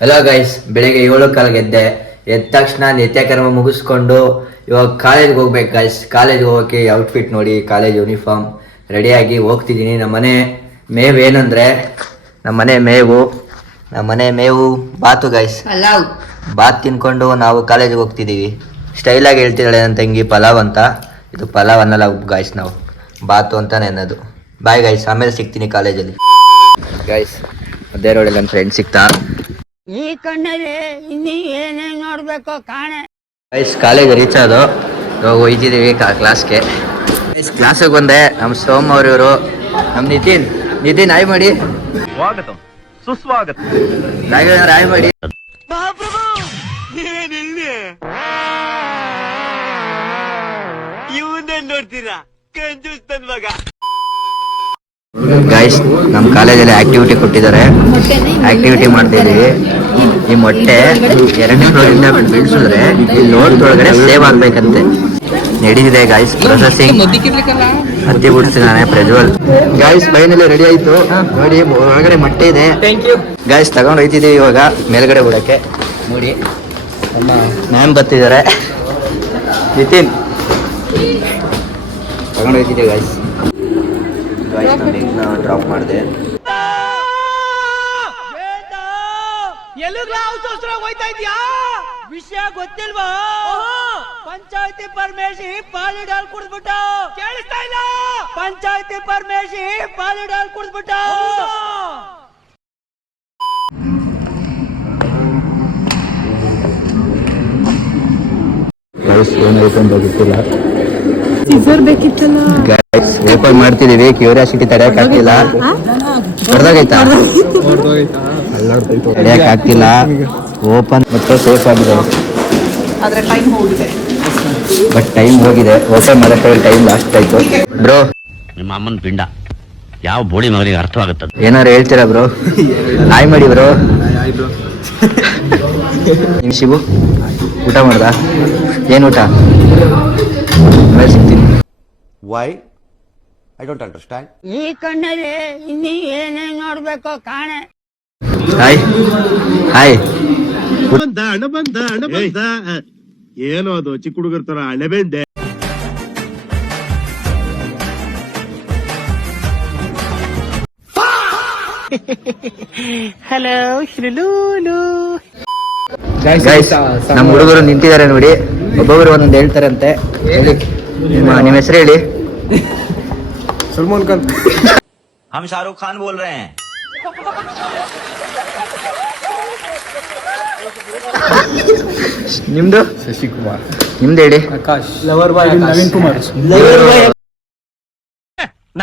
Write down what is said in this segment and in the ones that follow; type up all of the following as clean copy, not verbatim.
Hello guys, ಬೆಳಿಗ್ಗೆ 7 ಕಾಲಿಗೆ ಎದ್ದ ತಕ್ಷಣ ನಿತ್ಯಕರ್ಮ ಮುಗಿಸ್ಕೊಂಡು ಇವಾಗ ಕಾಲೇಜ್ಗೆ ಹೋಗ್ಬೇಕು ಗೈಸ್. ಕಾಲೇಜ್ಗೆ ಹೋಗೋಕ್ಕೆ ಔಟ್ಫಿಟ್ ನೋಡಿ, ಕಾಲೇಜ್ ಯೂನಿಫಾರ್ಮ್ ರೆಡಿಯಾಗಿ ಹೋಗ್ತಿದ್ದೀನಿ. ನಮ್ಮ ಮನೆ ಮೇವು ಬಾತು ಗೈಸ್. ಬಾತ್ ತಿನ್ಕೊಂಡು ನಾವು ಕಾಲೇಜ್ಗೆ ಹೋಗ್ತಿದ್ದೀವಿ. ಸ್ಟೈಲಾಗಿ ಹೇಳ್ತಿದ್ದಾಳೆ ನನ್ನ ತಂಗಿ ಪಲಾವ್ ಅಂತ. ಇದು ಪಲಾವ್ ಅನ್ನಲ್ಲ ಗೈಸ್, ನಾವು ಬಾತು ಅಂತಾನೆ ಅನ್ನೋದು. ಬಾಯ್ ಗೈಸ್, ಆಮೇಲೆ ಸಿಗ್ತೀನಿ ಕಾಲೇಜಲ್ಲಿ. ಗೈಸ್, ಅದೇ ರೋಡಲ್ಲಿ ನನ್ನ ಫ್ರೆಂಡ್ ಸಿಗ್ತಾ. ಈ ಕಣ್ಣಲ್ಲಿ ಇನ್ನೀ ಏನೇನ್ ನೋಡ್ಬೇಕು ಕಾಣೆ. ಗೈಸ್, ಕಾಲೇಜ್ ರೀಚ್ ಆದೋ ಇವಾಗ ಹೋಯ್ತಿದ್ದೀವಿ ಕ್ಲಾಸ್ಗೆ. ಕ್ಲಾಸಿಗೆ ಬಂದೆ. ನಮ್ಮ ಸೋಮ್ ಇವರು, ನಮ್ಮ ನಿತಿನ್ ಆಯ್ ಮಾಡಿ. ಸ್ವಾಗತ ಸುಸ್ವಾಗತ. ಆಯ್ ಮಾಡಿ. ಇವನ್ನೇನ್ ನೋಡ್ತೀರಾ, ಕಂಜೂಸ್ ಮಗ. ಗೈಸ್, ನಮ್ಮ ಕಾಲೇಜಲ್ಲಿ ಆಕ್ಟಿವಿಟಿ ಕೊಟ್ಟಿದ್ದಾರೆ. ಆಕ್ಟಿವಿಟಿ ಮಾಡ್ತಾ ಇದೀವಿ. ಈ ಮೊಟ್ಟೆ 2ನೇ ಫ್ಲೋರಿಂದ ಬೀಳ್ಸಿದ್ರೆ ಈ ಲೋಟದೊಳಗಡೆ ಸೇವ್ ಆಗ್ಬೇಕಂತೆ. ನಡೀತಿದೆ ಗೈಸ್ ಪ್ರೊಸೆಸಿಂಗ್. ಹತ್ತಿ ಬಿಡ್ತಿದ್ದಾನೆ ಪ್ರಜ್ವಲ್. ಗೈಸ್, ಫೈನಲಿ ರೆಡಿ ಆಯ್ತು ನೋಡಿ. ಒಳಗಡೆ ಮೊಟ್ಟೆ ಇದೆ. ಗೈಸ್, ತಗೊಂಡು ಹೋಯ್ತಿದ್ದೀವಿ ಇವಾಗ ಮೇಲ್ಗಡೆ ಬಿಡಕ್ಕೆ. ನೋಡಿ, ನಮ್ಮ ಮ್ಯಾಮ್ ಬರ್ತಿದ್ದಾರೆ. ನಿತಿನ್ ತಗೊಂಡು ಹೋಯ್ತಿದ್ದೀವಿ ಗೈಸ್. ಡ್ರಾಪ್ ಮಾಡಿದೆ. ವಿಷಯ ಗೊತ್ತಿಲ್ವಾ? ಪಂಚಾಯತಿ ಪರಮೇಶಿ ಪಾಲಿಡಾಲ್ ಕುಡ್ದ್ಬಿಟ್ಟ. ಕೇಳಿಸ್ತಾ ಇಲ್ಲ? ಪಂಚಾಯತಿ ಪರಮೇಶಿ ಪಾಲಿಡಾಲ್ ಕುಡ್ದ್ಬಿಟ್ಟ. ಏನಾಯ್ತು ಅಂತ ಗೊತ್ತಿಲ್ಲ. ಬೇಕಿತ್ತಲ್ಲ. ಗೈಸ್, ಓಪನ್ ಮಾಡ್ತಿದೀವಿ. ಕ್ಯೂರಿಯಾಸಿಟಿ ತಡೆಯಕ್ ಆಗ್ತಿಲ್ಲ. ಹೊಡೆದಾಗೈತಾ? ತಡೆಯಕ್ ಆಗ್ತಿಲ್ಲ. ಓಪನ್ ಮತ್ತೆ ಸೇಫ್ ಆಗಿದೆ. ಬಟ್ ಟೈಮ್ ಹೋಗಿದೆ. ಓಪನ್ ಮಾಡಕ್ಕೆ ಟೈಮ್ ಲಾಸ್ಟ್ ಆಯ್ತು. ಬ್ರೋ, ನಿಮ್ಮ ಅಮ್ಮನ ಪಿಂಡ ಯಾವ ಬೋಳಿ ಮಗನಿಗೆ ಅರ್ಥವಾಗುತ್ತದೆ. ಏನಾರು ಹೇಳ್ತೀರಾ ಬ್ರೋ? ಆಯ್ ಮಾಡಿ ಬ್ರೋ. ನಿಮ್ ಶಿವು ಊಟ ಮಾಡ್ದ? ಏನ್ ಊಟ? ಆಮೇಲೆ ಸಿಗ್ತೀನಿ. Why? I don't understand. ಈ ಕಣ್ಣಲ್ಲಿ ಇನ್ನೀ ಏನೇನ್ ನೋಡ್ಬೇಕು ಕಾಣೆ. Hi hi. ಹಣ ಬಂದ ಏನೋ ಅದು ಚಿಕ್ಕ ಹುಡುಗರ ತರ ಹಣೆಬೆಂಡೆ. ಹಲೋ ಶ್ರೀಲೂಲು. ಗೈಸ್, ನಮ್ಮ ಹುಡುಗರು ನಿಂತಿದ್ದಾರೆ ನೋಡಿ. ಒಬ್ಬೊಬ್ರು ಒಂದೊಂದು ಹೇಳ್ತಾರಂತೆ. ಹೇಳಿ, ನಿಮ್ಮ ಹೆಸರು ಹೇಳಿ. ಸಲ್ಮಾನ್ ಖಾನ್. हम शाहरुख खान बोल रहे हैं. ನಿಮ್ದು? ಶಶಿಕುಮಾರ್. ನಿಮ್ದು ಹೇಳಿ. ಆಕಾಶ್. Lover boy Naveen Kumar.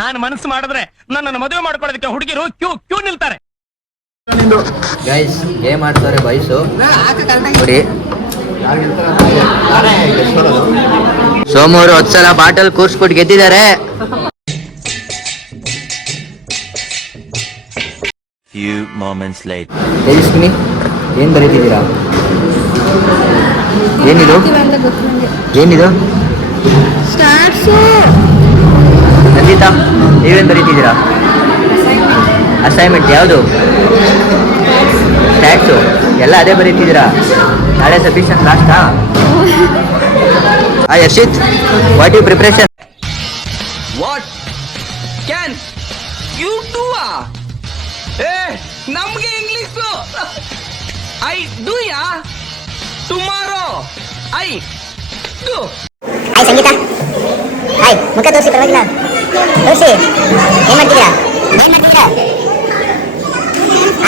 ನಾನು ಮನಸ್ಸು ಮಾಡಿದ್ರೆ ನನ್ನನ್ನು ಮದುವೆ ಮಾಡ್ಕೊಳ್ಳೋದಕ್ಕೆ ಹುಡುಗಿರು ಕ್ಯೂ ನಿಲ್ತಾರೆ. ಗೈಸ್, ಗೇಮ್ ಆಡ್ತಾರೆ ಬಾಯ್ಸು ನೋಡಿ. ಸೋಮವಾರ 10 ಸಲ ಬಾಟಲ್ ಕೂರ್ಸ್ಬಿಟ್ಟು ಗೆದ್ದಿದ್ದಾರೆ. Few moments later. ತೇಜಸ್ವಿನಿ, ಏನ್ ಬರೀತಿದ್ದೀರಾ? ಏನಿದು? ನಂದಿತಾ, ನೀವೇನ್ ಬರೀತಿದ್ದೀರಾ? ಅಸೈನ್ಮೆಂಟ್ ಯಾವುದು? ಟ್ಯಾಕ್ಸು ಎಲ್ಲ ಅದೇ ಬರೀತಿದ್ದೀರಾ? ನಾಳೆ ಸಬ್ಮಿಷನ್ ಲಾಸ್ಟಾ? Yarshith, what you preparation? What can you do? ನಮ್ಗೆ English I do yeah tomorrow I do. Hi Sangeetha. Hi, ಮುಖ ತೋರಿಸಿ, ಪರವಾಗಿಲ್ಲ ತೋರಿಸಿ. ಏನ್ ಮಾಡ್ತಿದ್ದೀರಾ?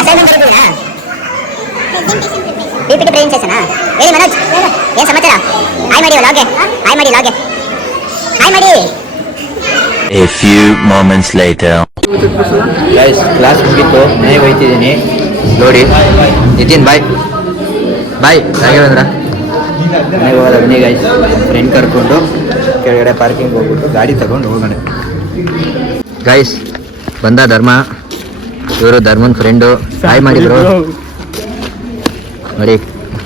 ಅಸೈನ್ಮೆಂಟ್ ಬರೀತೀರಾ? PPT presentation. ಹೇಳಿ ಮನೋಜ್, ಏನ್ ಸಮಾಚಾರ? ಹಾಯ್ ಮಾಡಿ ಲಾಗೆ. ಹಾಯ್ ಮಾಡಿ ಲಾಗೆ. ಹಾಯ್ ಮಾಡಿ. A few moments later. Guys, class ಮುಗಿತ್ತು. ಮನೆಗೆ ಹೋಗ್ತಿದ್ದೀನಿ ನೋಡಿ. ನಿತಿನ್ ಬಾಯ್ ಬಾಯ್. ರಾಘವೇಂದ್ರ ಮನೆಗೆ ಹೋಗೋದ ಬನ್ನಿ ಗೈಸ್. ಫ್ರೆಂಡ್ ಕರ್ಕೊಂಡು ಕೆಳಗಡೆ ಪಾರ್ಕಿಂಗ್ ಹೋಗ್ಬಿಟ್ಟು ಗಾಡಿ ತಗೊಂಡು ಹೋಗೋಣ. ಗೈಸ್, ಬಂದ ಧರ್ಮ. ಇವರು ಧರ್ಮನ್ ಫ್ರೆಂಡು. ಹಾಯ್ ಮಾಡಿ ಬ್ರೋ. ನೋಡಿ,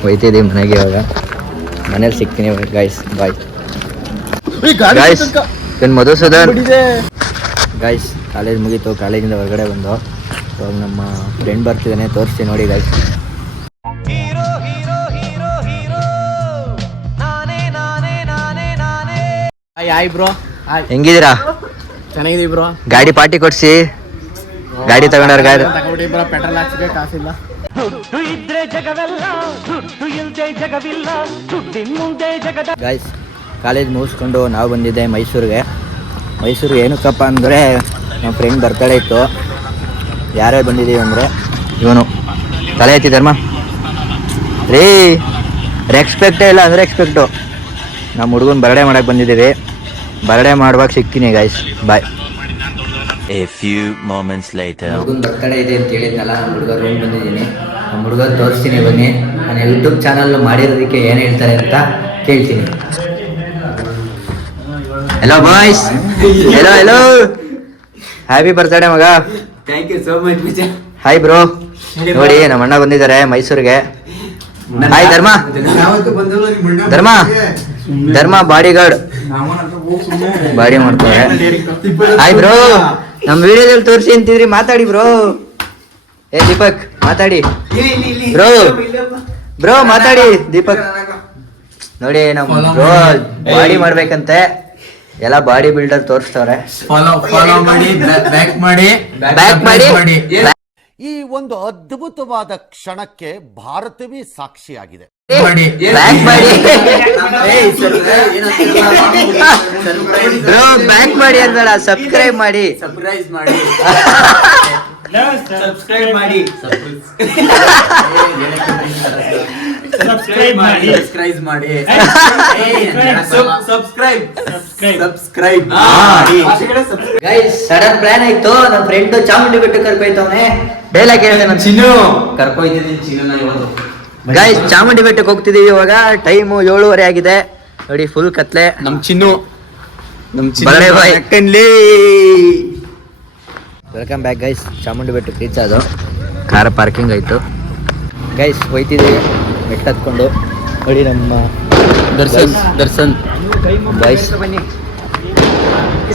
ಹೋಯ್ತಿದ್ದೀವಿ ಮನೆಗೆ. ಇವಾಗ ಮನೇಲಿ ಸಿಗ್ತೀನಿ guys. Bye guys. Madhusudan. Guys, college ಮುಗೀತು. ಕಾಲೇಜಿಂದ ಹೊರಗಡೆ ಬಂದು ಇವಾಗ ನಮ್ಮ ಫ್ರೆಂಡ್ ಬರ್ತಿದ್ದಾನೆ. ತೋರಿಸ್ತೀನಿ ನೋಡಿ ಗೈಸ್. ಹೆಂಗಿದ್ದೀರಾ? ಚೆನ್ನಾಗಿದೀವಿ ಬ್ರೋ. ಗಾಡಿ ಪಾರ್ಟಿ ಕೊಡ್ಸಿ. ಗಾಡಿ ತಗೊಂಡವ್ರ ಗಾಡಿ ಪೆಟ್ರೋಲ್ ಹಾಕ್ಸಿಗೆ ಕಾಸಿಲ್ಲ. ಗಾಯ್ಸ್, ಕಾಲೇಜ್ ಮುಗಿಸ್ಕೊಂಡು ನಾವು ಬಂದಿದ್ದೆ ಮೈಸೂರಿಗೆ. ಏನಕ್ಕಪ್ಪ ಅಂದರೆ ನಮ್ಮ ಫ್ರೆಂಡ್ ಬರ್ತಡೇ ಇತ್ತು. ಯಾರೇ ಬಂದಿದ್ದೀವಿ ಅಂದರೆ ಇವನು ತಲೆ ಎತ್ತಿ ಧರ್ಮ ರೀ, ರೆಸ್ಪೆಕ್ಟೇ ಇಲ್ಲ ಅಂದರೆ ಎಕ್ಸ್ಪೆಕ್ಟು. ನಮ್ಮ ಹುಡುಗನ ಬರ್ಡೇ ಮಾಡಕ್ಕೆ ಬಂದಿದ್ದೀವಿ. ಬರ್ಡೇ ಮಾಡುವಾಗ ಸಿಗ್ತೀನಿ guys, bye. A few moments later. ಹುಡುಗನ ಬರ್ತಡೇ ಇದೆ ಅಂತ ಹೇಳಿದ್ನಲ್ಲ, ನಮ್ಮ ಹುಡುಗ ರೂಮ್ ಬಂದಿದ್ದೀನಿ. ನಮ್ಮ ಹುಡುಗ ತೋರಿಸ್ತೀನಿ ಬನ್ನಿ. ನಾನು ಯೂಟ್ಯೂಬ್ ಚಾನಲ್ ಮಾಡಿರೋದಕ್ಕೆ ಏನು ಹೇಳ್ತಾರೆ ಅಂತ ಕೇಳ್ತೀನಿ. Hello boys, hello happy birthday ಮಗ. Thank you so much Vijay. Hi bro. ನೋಡಿ ನಮ್ಮ ಅಣ್ಣ ಬಂದಿದ್ದಾರೆ ಮೈಸೂರಿಗೆ. Hi Dharma bodyguard body ಮಾಡ್ತಾರೆ. ಹಾಯ್ ಬ್ರೋ, ನಮ್ಮ ವಿಡಿಯೋದಲ್ಲಿ ತೋರಿಸಿ ಅಂತಿದ್ರಿ, ಮಾತಾಡಿ ಬ್ರೋ. ಏ ದೀಪಕ್ ಮಾತಾಡಿ ಬ್ರೋ ಮಾತಾಡಿ ದೀಪಕ್. ನೋಡಿ ನಮ್ಮ ಬ್ರೋ ಬಾಡಿ ಮಾಡ್ಬೇಕಂತೆ, ಎಲ್ಲ ಬಾಡಿ ಬಿಲ್ಡರ್ ತೋರಿಸ್ತವ್ರೆ. ಫಾಲೋ ಮಾಡಿ, ಬ್ಯಾಕ್ ಮಾಡಿ. ಈ ಒಂದು ಅದ್ಭುತವಾದ ಕ್ಷಣಕ್ಕೆ ಭಾರತವೇ ಸಾಕ್ಷಿಯಾಗಿದೆ. ಬ್ಯಾಕ್ ಮಾಡಿ ಬ್ರೋ, ಬ್ಯಾಕ್ ಮಾಡಿ ಅನ್ಬೇಡ, ಸಬ್ಸ್ಕ್ರೈಬ್ ಮಾಡಿ. ಸಡನ್ ಪ್ಲಾನ್ ಆಯ್ತು. ನಮ್ಮ ಫ್ರೆಂಡ್ ಚಾಮುಂಡಿ ಬೆಟ್ಟ ಕರ್ಕೊಯ್ತವನೆ. ಡೈಲಾಗ್ ಹೇಳಿದೆ ನಾನು, ಚಿನ್ನು ಕರ್ಕೊಯ್ತಿದ್ದೀನಿ ಚಿನ್ನ ಇವತ್ತು. ಗೈಸ್, ಚಾಮುಂಡಿ ಬೆಟ್ಟಕ್ಕೆ ಹೋಗ್ತಿದೀವಿ. ಇವಾಗ ಟೈಮು 7:30 ಆಗಿದೆ. ನೋಡಿ ಫುಲ್ ಕತ್ಲೆ. ನಮ್ ಚಿನ್ನು ವೆಲ್ಕಮ್ ಬ್ಯಾಕ್ ಗೈಸ್. ಚಾಮುಂಡಿ ಬೆಟ್ಟಕ್ಕೆ ರೀಚ್ ಅದು, ಕಾರ್ ಪಾರ್ಕಿಂಗ್ ಆಯ್ತು ಗೈಸ್. ಹೋಯ್ತಿದ್ದೀವಿ ಬೆಟ್ಟ ಹತ್ಕೊಂಡು. ನೋಡಿ ನಮ್ಮ ದರ್ಶನ್ ಗೈಸ್,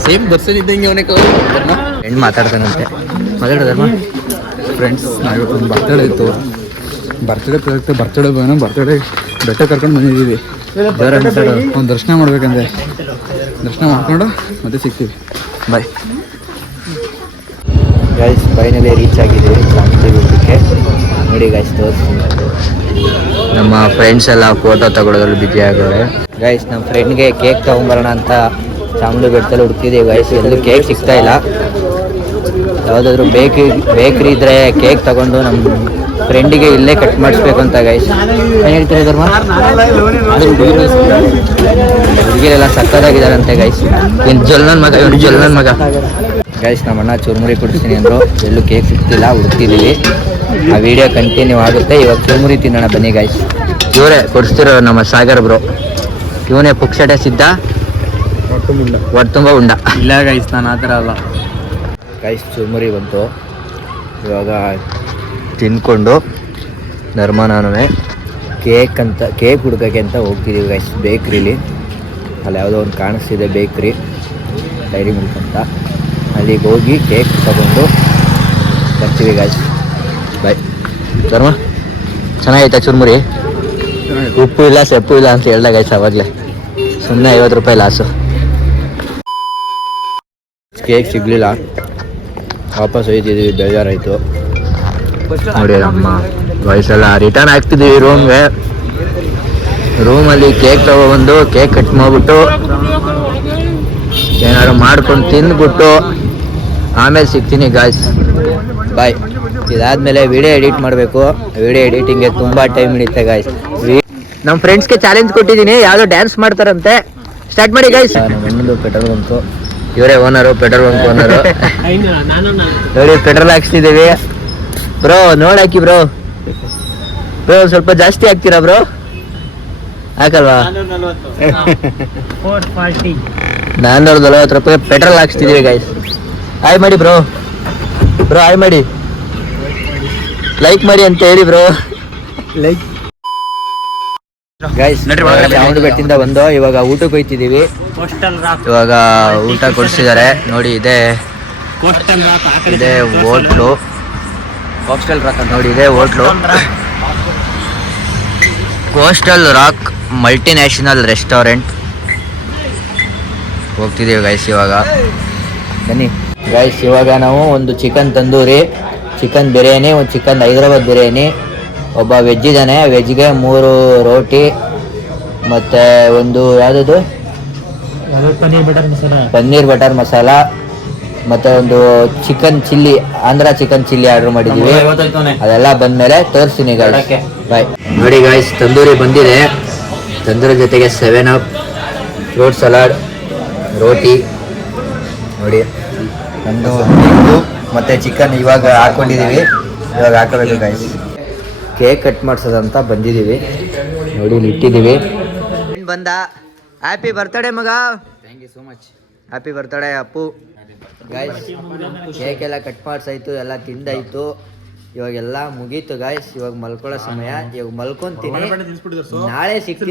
ಸೇಮ್ ದರ್ಶನ್ ಇದ್ದಂಗೆ ಅವನೇ ಫ್ರೆಂಡ್ ಮಾತಾಡ್ತಾನಂತೆ. ಮಾತಾಡೋದಮ್ಮ ಫ್ರೆಂಡ್ಸ್, ನಾವಿವತ್ತೊಂದು ಬರ್ತಡೇ ಇತ್ತು. ಬರ್ತಡೇ ಬೆಟ್ಟ ಕರ್ಕೊಂಡು ಬಂದಿದ್ದೀವಿ. ಒಂದು ದರ್ಶನ ಮಾಡ್ಬೇಕಂದ್ರೆ ದರ್ಶನ ಮಾಡ್ಕೊಂಡು ಮತ್ತೆ ಸಿಗ್ತೀವಿ. Bye guys. ಫೈನಲಿ ರೀಚ್ ಆಗಿದ್ದೀವಿ ಚಾಮುಂಡಿ ಬೆಟ್ಟಕ್ಕೆ. ನೋಡಿ ಗೈಸ್, ತೋರಿಸ್ತೀನಿ. ನಮ್ಮ ಫ್ರೆಂಡ್ಸ್ ಎಲ್ಲ ಫೋಟೋ ತಗೊಳ್ಳೋದ್ರಲ್ಲಿ ಬಿಜಿ ಆಗೋರೆ ಗೈಸ್. ನಮ್ಮ ಫ್ರೆಂಡ್ಗೆ ಕೇಕ್ ತೊಗೊಂಬರೋಣ ಅಂತ ಚಾಮುಂಡಿ ಬೆಟ್ಟದಲ್ಲಿ ಹುಡುಕ್ತಿದ್ದೀವಿ ಗೈಸ್. ಎಲ್ಲೂ ಕೇಕ್ ಸಿಗ್ತಾ ಇಲ್ಲ. ಯಾವುದಾದ್ರೂ ಬೇಕ್ರಿ ಇದ್ರೆ ಕೇಕ್ ತಗೊಂಡು ನಮ್ಮ ಫ್ರೆಂಡಿಗೆ ಇಲ್ಲೇ ಕಟ್ ಮಾಡಿಸ್ಬೇಕು ಅಂತ ಗೈಸ್. ಏನು ಹೇಳ್ತಾರೆ ಧರ್ಮ? ಹುಡುಗಿರೆಲ್ಲ ಸಕ್ಕತ್ತಾಗಿದ್ದಾರಂತೆ ಗೈಸ್. ಇವ್ನು ಜೊಲ್ನನ್ ಮಗ ಗೈಸ್. ನಮ್ಮ ಅಣ್ಣ ಚುರುಮುರಿ ಕೊಡಿಸ್ತೀನಿ ಅಂದರು. ಎಲ್ಲೂ ಕೇಕ್ ಸಿಗ್ತಿಲ್ಲ, ಹುಡುಕ್ತಿದ್ದೀವಿ. ಆ ವಿಡಿಯೋ ಕಂಟಿನ್ಯೂ ಆಗುತ್ತೆ. ಇವಾಗ ಚುರುಮುರಿ ತಿನ್ನೋಣ ಬನ್ನಿ ಗೈಸ್. ಇವರೇ ಕೊಡಿಸ್ತಿರೋ ನಮ್ಮ ಸಾಗರ್ ಬ್ರೋ. ಇವನೇ ಪುಕ್ಷಟೆ ಸಿದ್ಧ, ಹೊಟ್ಟೆ ತುಂಬ ಉಂಡ. ಇಲ್ಲ ಗೈಸ್, ನಾನು ಆ ಥರ ಅಲ್ಲ ಗೈಸ್. ಚುರುಮುರಿ ಬಂತು. ಇವಾಗ ತಿನ್ಕೊಂಡು ಧರ್ಮ ನಾನು ಕೇಕ್ ಹುಡ್ಕೋಕ್ಕೆ ಅಂತ ಹೋಗ್ತಿದ್ದೀವಿ ಗೈಸ್ ಬೇಕ್ರಿಲಿ. ಅಲ್ಲಿ ಯಾವುದೋ ಒಂದು ಕಾಣಿಸ್ತಿದೆ ಬೇಕ್ರಿ, ಡೈರಿ ಮಿಲ್ಕ್ ಅಂತ. ಅಲ್ಲಿಗೆ ಹೋಗಿ ಕೇಕ್ ತಗೊಂಡು ಬರ್ತೀವಿ ಗೈಸ್. ಬಾಯ್. ಧರ್ಮ ಚೆನ್ನಾಗೈತಾ ಚುರುಮುರಿ? ಉಪ್ಪು ಇಲ್ಲ ಸೆಪ್ಪು ಇಲ್ಲ ಅಂತ ಹೇಳ್ದ ಗೈಸ್ ಅವಾಗಲೇ. ಸುಮ್ಮನೆ 50 ರೂಪಾಯಿ ಲಾಸು. ಕೇಕ್ ಸಿಗಲಿಲ್ಲ, ವಾಪಸ್ ಒಯ್ತಿದ್ದೀವಿ. ಬೇಜಾರಾಯಿತು ನೋಡಿ. ನಮ್ಮ ವಯಸ್ಸೆಲ್ಲ ರಿಟರ್ನ್ ಆಗ್ತಿದ್ದೀವಿ ರೂಮ್ಗೆ. ರೂಮಲ್ಲಿ ಕೇಕ್ ತಗೊಬಂದು ಕೇಕ್ ಕಟ್ ಮಾಡಿಬಿಟ್ಟು ಏನಾದ್ರು ಮಾಡ್ಕೊಂಡು ತಿಂದ್ಬಿಟ್ಟು ಆಮೇಲೆ ಸಿಗ್ತೀನಿ ಗಾಯ್ಸ್. ಬಾಯ್. ಇದಾದ್ಮೇಲೆ ವಿಡಿಯೋ ಎಡಿಟ್ ಮಾಡಬೇಕು. ವಿಡಿಯೋ ಎಡಿಟಿಂಗ್ಗೆ ತುಂಬ ಟೈಮ್ ಹಿಡಿಯುತ್ತೆ ಗಾಯ್ಸ್. ನಮ್ಮ ಫ್ರೆಂಡ್ಸ್ಗೆ ಚಾಲೆಂಜ್ ಕೊಟ್ಟಿದ್ದೀನಿ, ಯಾವುದೋ ಡ್ಯಾನ್ಸ್ ಮಾಡ್ತಾರಂತೆ. ಸ್ಟಾರ್ಟ್ ಮಾಡಿ ಗಾಯ್ಸ್. ನಮ್ಮ ಇನ್ನೊಂದು ಪೆಟ್ರೋಲ್ ಬಂಕು. ಇವರೇ ಓನರು, ಪೆಟ್ರೋಲ್ ಬಂಕ್ ಓನರು. ನೋಡಿ ಪೆಟ್ರೋಲ್ ಹಾಕ್ಸ್ತಿದ್ದೀವಿ. ಬ್ರೋ ನೋಡಾಕಿ ಬ್ರೋ ಸ್ವಲ್ಪ ಜಾಸ್ತಿ ಹಾಕ್ತೀರಾ ಬ್ರೋ? ಹಾಕಲ್ವಾ? 440 ರೂಪಾಯಿ ಪೆಟ್ರೋಲ್ ಹಾಕ್ಸ್ತಿದ್ದೀವಿ ಗೈಸ್. ಹಾಯ್ ಮಾಡಿ ಬ್ರೋ ಹಾಯ್ ಮಾಡಿ, ಲೈಕ್ ಮಾಡಿ ಅಂತ ಹೇಳಿ ಬ್ರೋ. Like guys. ಚಾಮುಂಡಿ ಬೆಟ್ಟದಿಂದ ಬಂದು ಇವಾಗ ಊಟಕ್ಕೆ ಹೋಯ್ತಿದ್ದೀವಿ. ಇವಾಗ ಊಟ ಕೊಡಿಸಿದ್ದಾರೆ ನೋಡಿ. ಇದೆ ಹೋಟ್ಲು, ಕೋಸ್ಟಲ್ ರಾಕ್ ಅಂತ ನೋಡಿ. ಇದೆ hotel, coastal rock multinational restaurant. ಹೋಗ್ತಿದ್ದೀವಿ ಗೈಸ್ ಇವಾಗ. ಬನ್ನಿ ಗೈಸ್, ಇವಾಗ ನಾವು ಒಂದು ಚಿಕನ್ ತಂದೂರಿ, ಚಿಕನ್ ಬಿರಿಯಾನಿ, ಒಂದು ಚಿಕನ್ ಹೈದ್ರಾಬಾದ್ ಬಿರಿಯಾನಿ, ಒಬ್ಬ ವೆಜ್ ಇದ್ದಾನೆ, ವೆಜ್ಗೆ 3 ರೋಟಿ, ಮತ್ತು ಒಂದು ಯಾವುದದು ಪನ್ನೀರ್ ಬಟರ್ ಮಸಾಲ, ಮತ್ತು ಒಂದು chicken chilli, Andhra chicken chilli order ಮಾಡಿದ್ದೀವಿ. ಅದೆಲ್ಲ ಬಂದಮೇಲೆ ತೋರಿಸ್ತೀನಿ ಗೈಸ್. ಬಾಯ್. ನೋಡಿ ಗೈಸ್, ತಂದೂರಿ ಬಂದಿದೆ. ತಂದೂರಿ ಜೊತೆಗೆ 7 ಅಪ್, ಫ್ರೂಟ್ ಸಲಾಡ್, ರೋಟಿ ನೋಡಿ, ಒಂದು ಮತ್ತು ಚಿಕನ್ ಇವಾಗ ಹಾಕ್ಕೊಂಡಿದ್ದೀವಿ. ಇವಾಗ ಹಾಕೋಬೇಕು ಗೈಸ್. ಕೇಕ್ ಕಟ್ ಮಾಡ್ಸೋದಂತ ಬಂದಿದ್ದೀವಿ. ನೋಡಿ ಇಲ್ಲಿ ಇಟ್ಟಿದ್ದೀವಿ. ಬಂದ. ಹ್ಯಾಪಿ ಬರ್ತ್ಡೇ ಮಗ. Thank you so much. Happy birthday Appu. Guys, cake ಎಲ್ಲ ಕಟ್ ಮಾಡಿಸಾಯ್ತು, ಎಲ್ಲ ತಿಂದಾಯ್ತು. ಇವಾಗೆಲ್ಲ ಮುಗೀತು ಗಾಯ್ಸ್. ಇವಾಗ ಮಲ್ಕೊಳ್ಳೋ ಸಮಯ. ಇವಾಗ ಮಲ್ಕೊಂತೀನಿ. ನಾಳೆ ಸಿಗ್ತೀನಿ.